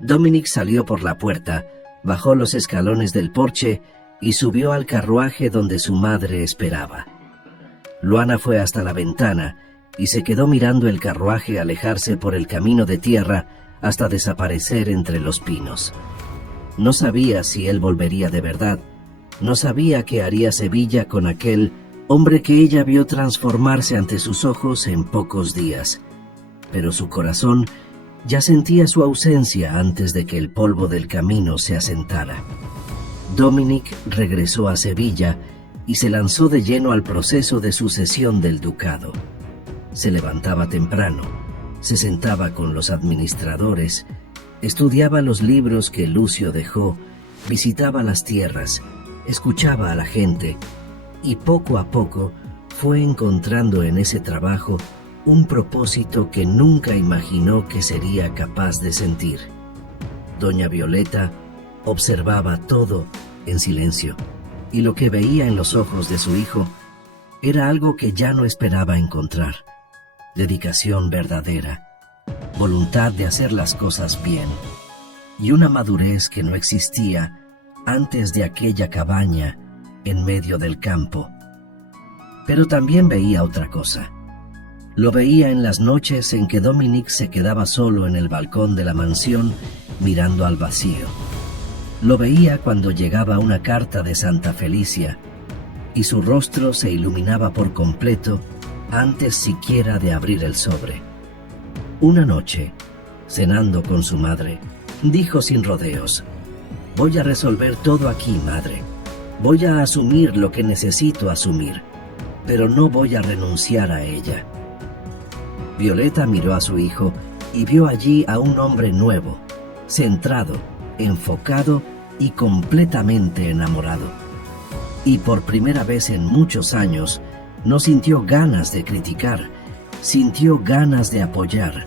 Dominic salió por la puerta, bajó los escalones del porche y subió al carruaje donde su madre esperaba. Luana fue hasta la ventana y se quedó mirando el carruaje alejarse por el camino de tierra hasta desaparecer entre los pinos. No sabía si él volvería de verdad, no sabía qué haría Sevilla con aquel hombre que ella vio transformarse ante sus ojos en pocos días, pero su corazón ya sentía su ausencia antes de que el polvo del camino se asentara. Dominic regresó a Sevilla y se lanzó de lleno al proceso de sucesión del ducado. Se levantaba temprano, se sentaba con los administradores, estudiaba los libros que Lucio dejó, visitaba las tierras, escuchaba a la gente y poco a poco fue encontrando en ese trabajo un propósito que nunca imaginó que sería capaz de sentir. Doña Violeta observaba todo en silencio, y lo que veía en los ojos de su hijo era algo que ya no esperaba encontrar: dedicación verdadera, voluntad de hacer las cosas bien, y una madurez que no existía antes de aquella cabaña en medio del campo. Pero también veía otra cosa. Lo veía en las noches en que Dominic se quedaba solo en el balcón de la mansión mirando al vacío. Lo veía cuando llegaba una carta de Santa Felicia y su rostro se iluminaba por completo antes siquiera de abrir el sobre. Una noche, cenando con su madre, dijo sin rodeos: «Voy a resolver todo aquí, madre. Voy a asumir lo que necesito asumir, pero no voy a renunciar a ella». Violeta miró a su hijo y vio allí a un hombre nuevo, centrado, enfocado y completamente enamorado. Y por primera vez en muchos años, no sintió ganas de criticar, sintió ganas de apoyar.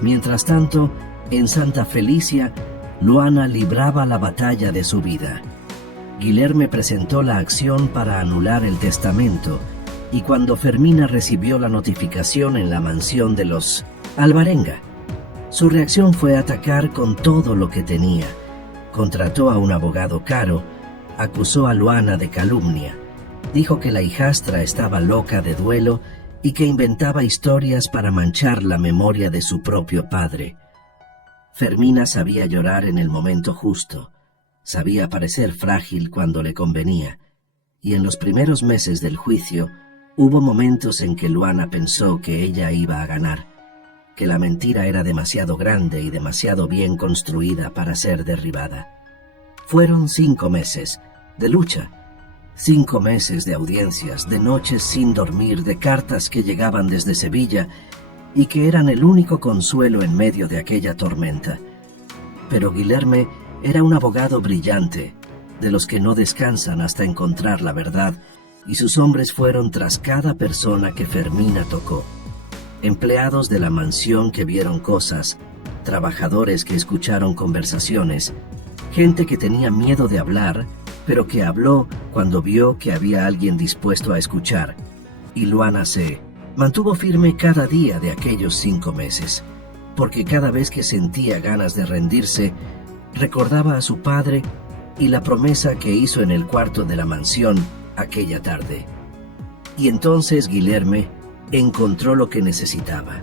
Mientras tanto, en Santa Felicia, Luana libraba la batalla de su vida. Guilherme presentó la acción para anular el testamento, y cuando Fermina recibió la notificación en la mansión de los Alvarenga, su reacción fue atacar con todo lo que tenía. Contrató a un abogado caro, acusó a Luana de calumnia, dijo que la hijastra estaba loca de duelo y que inventaba historias para manchar la memoria de su propio padre. Fermina sabía llorar en el momento justo, sabía parecer frágil cuando le convenía, y en los primeros meses del juicio hubo momentos en que Luana pensó que ella iba a ganar, que la mentira era demasiado grande y demasiado bien construida para ser derribada. Fueron 5 meses de lucha, 5 meses de audiencias, de noches sin dormir, de cartas que llegaban desde Sevilla y que eran el único consuelo en medio de aquella tormenta. Pero Guilherme era un abogado brillante, de los que no descansan hasta encontrar la verdad, y sus hombres fueron tras cada persona que Fermina tocó. Empleados de la mansión que vieron cosas, trabajadores que escucharon conversaciones, gente que tenía miedo de hablar, pero que habló cuando vio que había alguien dispuesto a escuchar. Y Luana se mantuvo firme cada día de aquellos 5 meses, porque cada vez que sentía ganas de rendirse, recordaba a su padre y la promesa que hizo en el cuarto de la mansión aquella tarde. Y entonces Guilherme encontró lo que necesitaba.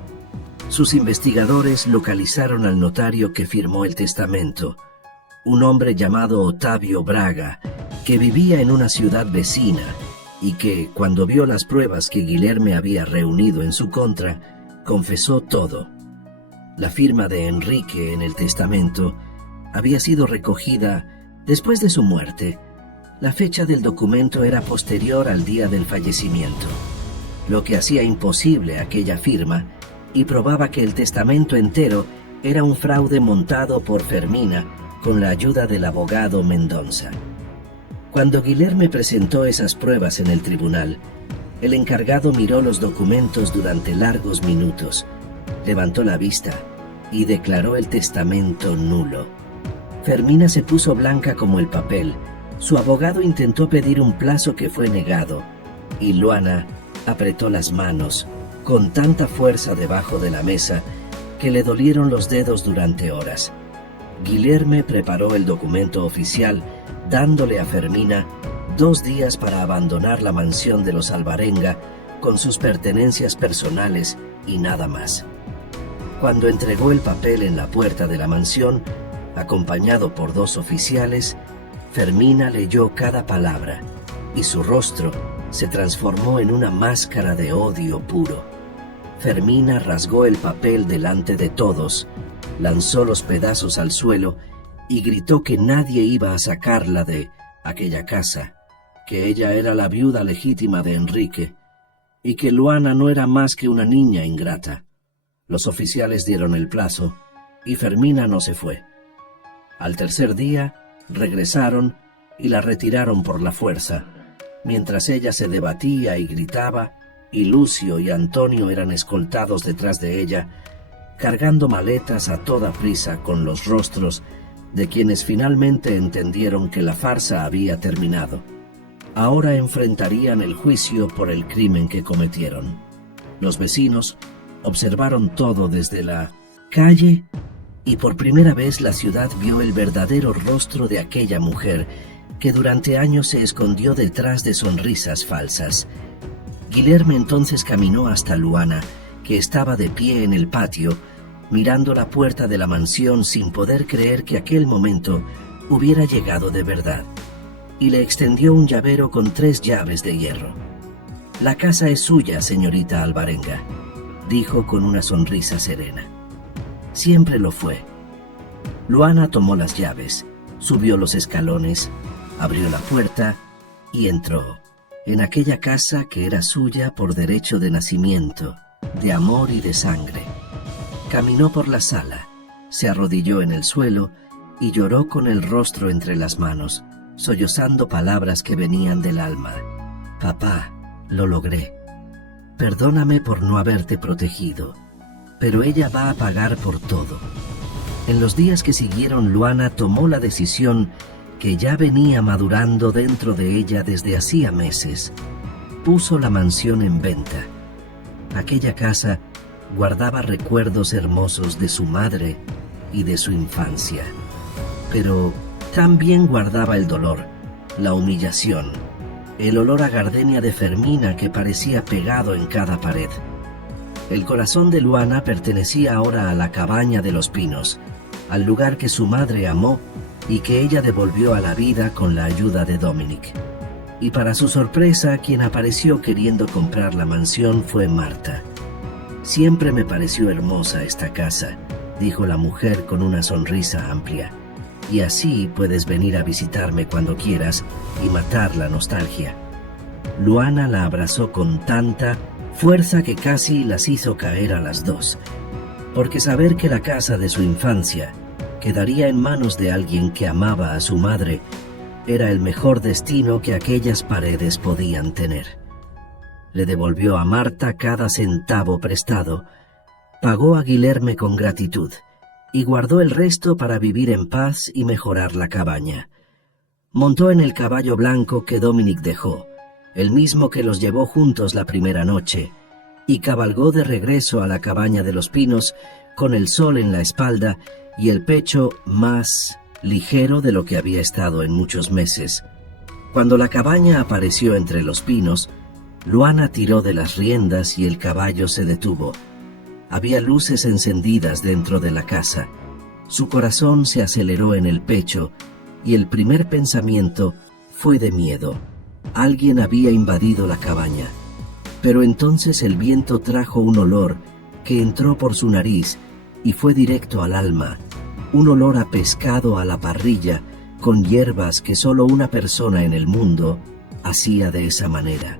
Sus investigadores localizaron al notario que firmó el testamento, un hombre llamado Otavio Braga, que vivía en una ciudad vecina y que, cuando vio las pruebas que Guilherme había reunido en su contra, confesó todo. La firma de Enrique en el testamento había sido recogida después de su muerte. La fecha del documento era posterior al día del fallecimiento, lo que hacía imposible aquella firma y probaba que el testamento entero era un fraude montado por Fermina con la ayuda del abogado Mendonça. Cuando Guilherme presentó esas pruebas en el tribunal, el encargado miró los documentos durante largos minutos, levantó la vista y declaró el testamento nulo. Fermina se puso blanca como el papel. Su abogado intentó pedir un plazo que fue negado, y Luana apretó las manos con tanta fuerza debajo de la mesa que le dolieron los dedos durante horas. Guilherme preparó el documento oficial, dándole a Fermina 2 días para abandonar la mansión de los Alvarenga con sus pertenencias personales y nada más. Cuando entregó el papel en la puerta de la mansión, acompañado por 2 oficiales, Fermina leyó cada palabra y su rostro se transformó en una máscara de odio puro. Fermina rasgó el papel delante de todos, lanzó los pedazos al suelo y gritó que nadie iba a sacarla de aquella casa, que ella era la viuda legítima de Enrique y que Luana no era más que una niña ingrata. Los oficiales dieron el plazo y Fermina no se fue. Al tercer día regresaron y la retiraron por la fuerza, mientras ella se debatía y gritaba, y Lucio y Antonio eran escoltados detrás de ella, cargando maletas a toda prisa con los rostros de quienes finalmente entendieron que la farsa había terminado. Ahora enfrentarían el juicio por el crimen que cometieron. Los vecinos observaron todo desde la calle y por primera vez la ciudad vio el verdadero rostro de aquella mujer que durante años se escondió detrás de sonrisas falsas. Guilherme entonces caminó hasta Luana, que estaba de pie en el patio, mirando la puerta de la mansión sin poder creer que aquel momento hubiera llegado de verdad, y le extendió un llavero con 3 llaves de hierro. «La casa es suya, señorita Alvarenga», dijo con una sonrisa serena. Siempre lo fue. Luana tomó las llaves, subió los escalones, abrió la puerta y entró en aquella casa que era suya por derecho de nacimiento, de amor y de sangre. Caminó por la sala, se arrodilló en el suelo y lloró con el rostro entre las manos, sollozando palabras que venían del alma. «Papá, lo logré. Perdóname por no haberte protegido, pero ella va a pagar por todo». En los días que siguieron, Luana tomó la decisión que ya venía madurando dentro de ella desde hacía meses. Puso la mansión en venta. Aquella casa guardaba recuerdos hermosos de su madre y de su infancia, pero también guardaba el dolor, la humillación, el olor a gardenia de Fermina que parecía pegado en cada pared. El corazón de Luana pertenecía ahora a la cabaña de los Pinos, al lugar que su madre amó y que ella devolvió a la vida con la ayuda de Dominic. Y para su sorpresa, quien apareció queriendo comprar la mansión fue Marta. «Siempre me pareció hermosa esta casa», dijo la mujer con una sonrisa amplia. «Y así puedes venir a visitarme cuando quieras y matar la nostalgia». Luana la abrazó con tanta fuerza que casi las hizo caer a las 2, porque saber que la casa de su infancia quedaría en manos de alguien que amaba a su madre era el mejor destino que aquellas paredes podían tener. Le devolvió a Marta cada centavo prestado, pagó a Guilherme con gratitud y guardó el resto para vivir en paz y mejorar la cabaña. Montó en el caballo blanco que Dominic dejó, el mismo que los llevó juntos la primera noche, y cabalgó de regreso a la cabaña de los Pinos con el sol en la espalda y el pecho más ligero de lo que había estado en muchos meses. Cuando la cabaña apareció entre los pinos, Luana tiró de las riendas y el caballo se detuvo. Había luces encendidas dentro de la casa. Su corazón se aceleró en el pecho y el primer pensamiento fue de miedo. Alguien había invadido la cabaña. Pero entonces el viento trajo un olor que entró por su nariz y fue directo al alma, un olor a pescado a la parrilla con hierbas que solo una persona en el mundo hacía de esa manera.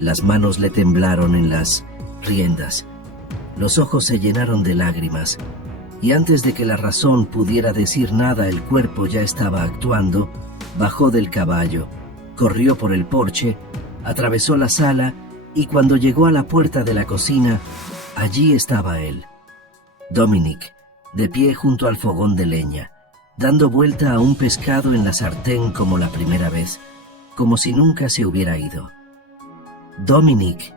Las manos le temblaron en las riendas, los ojos se llenaron de lágrimas, y antes de que la razón pudiera decir nada, el cuerpo ya estaba actuando. Bajó del caballo, corrió por el porche, atravesó la sala, y cuando llegó a la puerta de la cocina, allí estaba él, Dominic, de pie junto al fogón de leña, dando vuelta a un pescado en la sartén como la primera vez, como si nunca se hubiera ido. «Dominic»,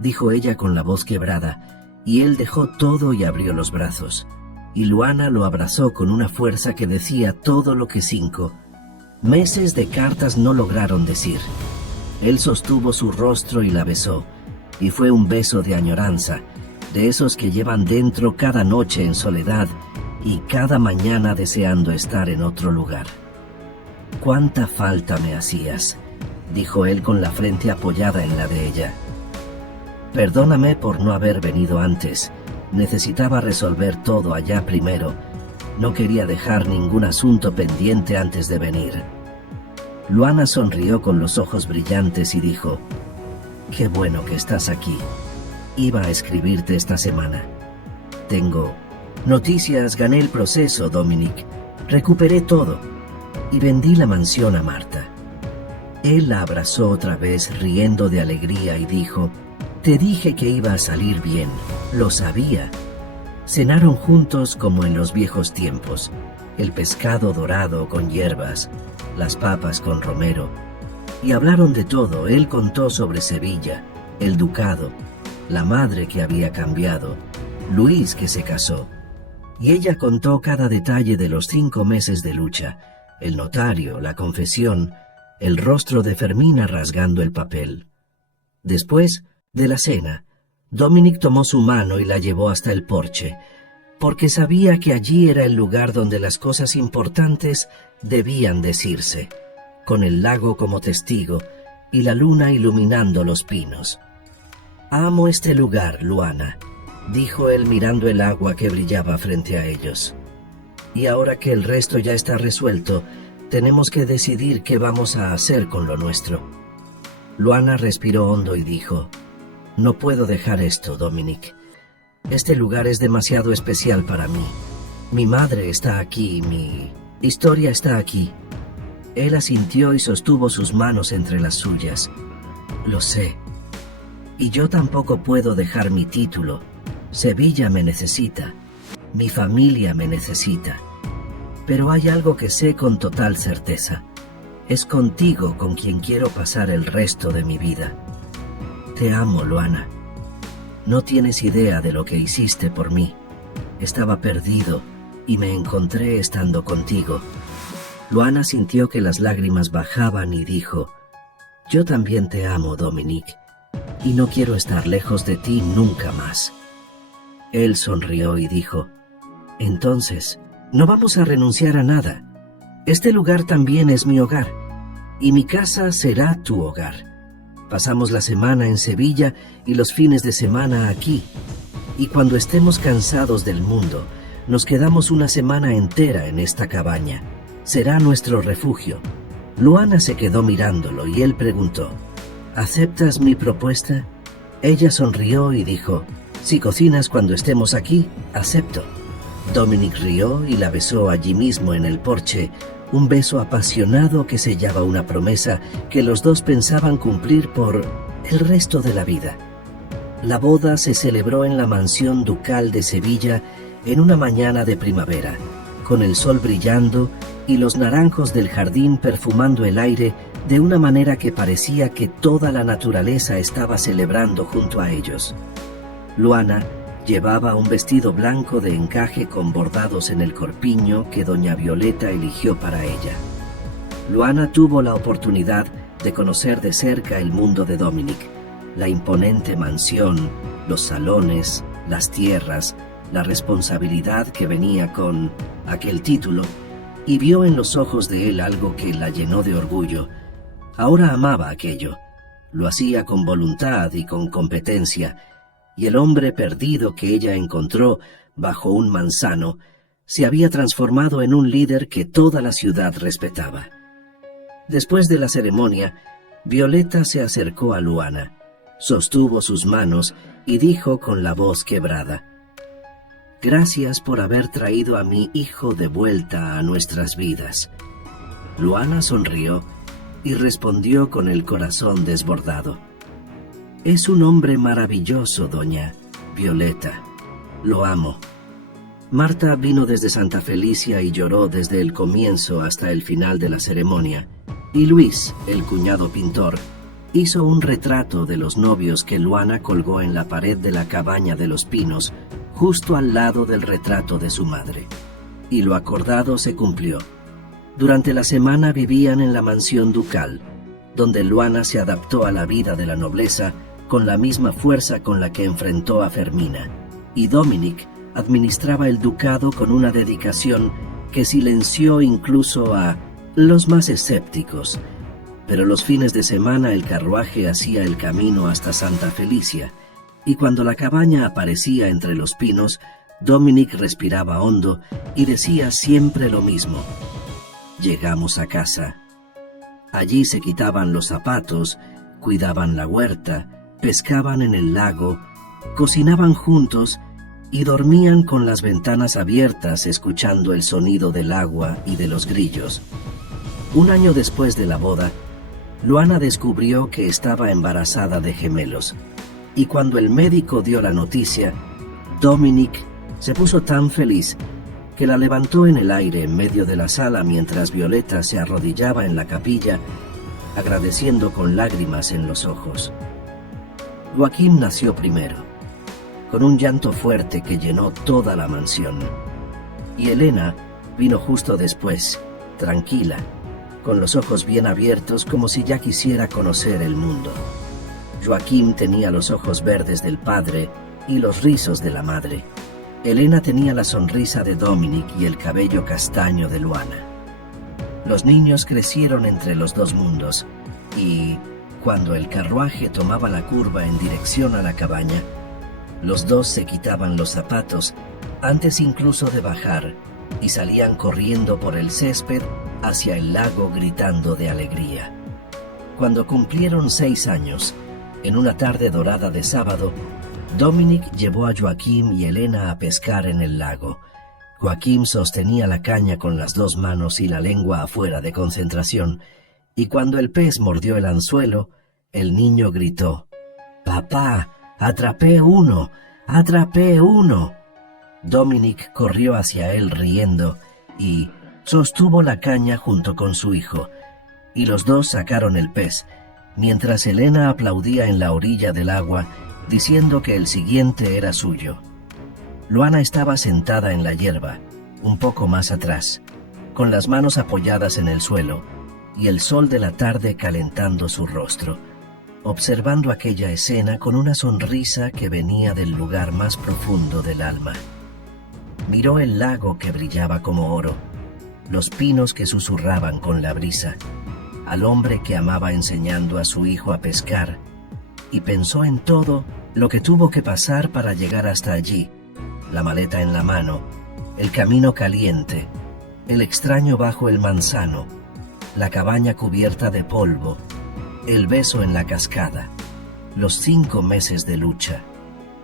dijo ella con la voz quebrada, y él dejó todo y abrió los brazos. y Luana lo abrazó con una fuerza que decía todo lo que 5 meses de cartas no lograron decir. Él sostuvo su rostro y la besó, y fue un beso de añoranza, de esos que llevan dentro cada noche en soledad y cada mañana deseando estar en otro lugar. «¿Cuánta falta me hacías?», dijo él con la frente apoyada en la de ella. «Perdóname por no haber venido antes. Necesitaba resolver todo allá primero. No quería dejar ningún asunto pendiente antes de venir». Luana sonrió con los ojos brillantes y dijo: «Qué bueno que estás aquí. Iba a escribirte esta semana. Tengo noticias, gané el proceso, Dominic. Recuperé todo y vendí la mansión a Marta». Él la abrazó otra vez riendo de alegría y dijo: «Te dije que iba a salir bien, lo sabía». Cenaron juntos como en los viejos tiempos, el pescado dorado con hierbas, las papas con romero, y hablaron de todo. Él contó sobre Sevilla, el ducado, la madre que había cambiado, Luis que se casó, y ella contó cada detalle de los 5 meses de lucha, el notario, la confesión, el rostro de Fermina rasgando el papel. Después de la cena, Dominic tomó su mano y la llevó hasta el porche, porque sabía que allí era el lugar donde las cosas importantes debían decirse, con el lago como testigo y la luna iluminando los pinos. «Amo este lugar, Luana», dijo él mirando el agua que brillaba frente a ellos. «Y ahora que el resto ya está resuelto, tenemos que decidir qué vamos a hacer con lo nuestro». Luana respiró hondo y dijo: «No puedo dejar esto, Dominic. Este lugar es demasiado especial para mí. Mi madre está aquí, mi historia está aquí». Él asintió y sostuvo sus manos entre las suyas. «Lo sé. Y yo tampoco puedo dejar mi título. Sevilla me necesita. Mi familia me necesita. Pero hay algo que sé con total certeza. Es contigo con quien quiero pasar el resto de mi vida. Te amo, Luana. No tienes idea de lo que hiciste por mí. Estaba perdido y me encontré estando contigo». Luana sintió que las lágrimas bajaban y dijo: «Yo también te amo, Dominic, y no quiero estar lejos de ti nunca más». Él sonrió y dijo: «Entonces, no vamos a renunciar a nada. Este lugar también es mi hogar, y mi casa será tu hogar. Pasamos la semana en Sevilla y los fines de semana aquí, y cuando estemos cansados del mundo, nos quedamos una semana entera en esta cabaña. Será nuestro refugio». Luana se quedó mirándolo y él preguntó: «¿Aceptas mi propuesta?». Ella sonrió y dijo: «Si cocinas cuando estemos aquí, acepto». Dominic rió y la besó allí mismo en el porche, un beso apasionado que sellaba una promesa que los dos pensaban cumplir por el resto de la vida. La boda se celebró en la mansión ducal de Sevilla en una mañana de primavera, con el sol brillando y los naranjos del jardín perfumando el aire de una manera que parecía que toda la naturaleza estaba celebrando junto a ellos. Luana llevaba un vestido blanco de encaje con bordados en el corpiño que doña Violeta eligió para ella. Luana tuvo la oportunidad de conocer de cerca el mundo de Dominic, la imponente mansión, los salones, las tierras, la responsabilidad que venía con aquel título, y vio en los ojos de él algo que la llenó de orgullo. Ahora amaba aquello, lo hacía con voluntad y con competencia, y el hombre perdido que ella encontró bajo un manzano se había transformado en un líder que toda la ciudad respetaba. Después de la ceremonia, Violeta se acercó a Luana, sostuvo sus manos y dijo con la voz quebrada: «Gracias por haber traído a mi hijo de vuelta a nuestras vidas». Luana sonrió y respondió con el corazón desbordado: «Es un hombre maravilloso, doña Violeta. Lo amo». Marta vino desde Santa Felicia y lloró desde el comienzo hasta el final de la ceremonia, y Luis, el cuñado pintor, hizo un retrato de los novios que Luana colgó en la pared de la cabaña de los pinos, justo al lado del retrato de su madre. Y lo acordado se cumplió. Durante la semana vivían en la mansión ducal, donde Luana se adaptó a la vida de la nobleza con la misma fuerza con la que enfrentó a Fermina, y Dominic administraba el ducado con una dedicación que silenció incluso a los más escépticos. Pero los fines de semana el carruaje hacía el camino hasta Santa Felicia, y cuando la cabaña aparecía entre los pinos, Dominic respiraba hondo y decía siempre lo mismo: llegamos a casa. Allí se quitaban los zapatos, cuidaban la huerta, pescaban en el lago, cocinaban juntos y dormían con las ventanas abiertas escuchando el sonido del agua y de los grillos. Un año después de la boda, Luana descubrió que estaba embarazada de gemelos, y cuando el médico dio la noticia, Dominic se puso tan feliz que la levantó en el aire en medio de la sala mientras Violeta se arrodillaba en la capilla, agradeciendo con lágrimas en los ojos. Joaquín nació primero, con un llanto fuerte que llenó toda la mansión, y Elena vino justo después, tranquila, con los ojos bien abiertos como si ya quisiera conocer el mundo. Joaquín tenía los ojos verdes del padre y los rizos de la madre. Elena tenía la sonrisa de Dominic y el cabello castaño de Luana. Los niños crecieron entre los dos mundos, y cuando el carruaje tomaba la curva en dirección a la cabaña, los dos se quitaban los zapatos antes incluso de bajar y salían corriendo por el césped hacia el lago gritando de alegría. Cuando cumplieron 6 años, en una tarde dorada de sábado, Dominic llevó a Joaquín y Elena a pescar en el lago. Joaquín sostenía la caña con las 2 manos y la lengua afuera de concentración, y cuando el pez mordió el anzuelo, el niño gritó: «¡Papá, atrapé uno! ¡Atrapé uno!». Dominic corrió hacia él riendo y sostuvo la caña junto con su hijo, y los dos sacaron el pez, mientras Elena aplaudía en la orilla del agua, diciendo que el siguiente era suyo. Luana estaba sentada en la hierba, un poco más atrás, con las manos apoyadas en el suelo, y el sol de la tarde calentando su rostro, observando aquella escena con una sonrisa que venía del lugar más profundo del alma. Miró el lago que brillaba como oro, los pinos que susurraban con la brisa, al hombre que amaba enseñando a su hijo a pescar, y pensó en todo lo que tuvo que pasar para llegar hasta allí: la maleta en la mano, el camino caliente, el extraño bajo el manzano, la cabaña cubierta de polvo, el beso en la cascada, los 5 meses de lucha,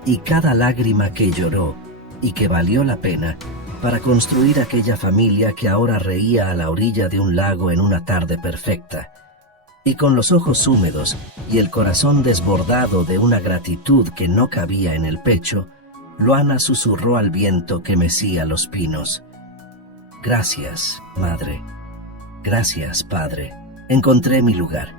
y cada lágrima que lloró y que valió la pena para construir aquella familia que ahora reía a la orilla de un lago en una tarde perfecta. Y con los ojos húmedos y el corazón desbordado de una gratitud que no cabía en el pecho, Luana susurró al viento que mecía los pinos: «Gracias, madre. Gracias, padre. Encontré mi lugar».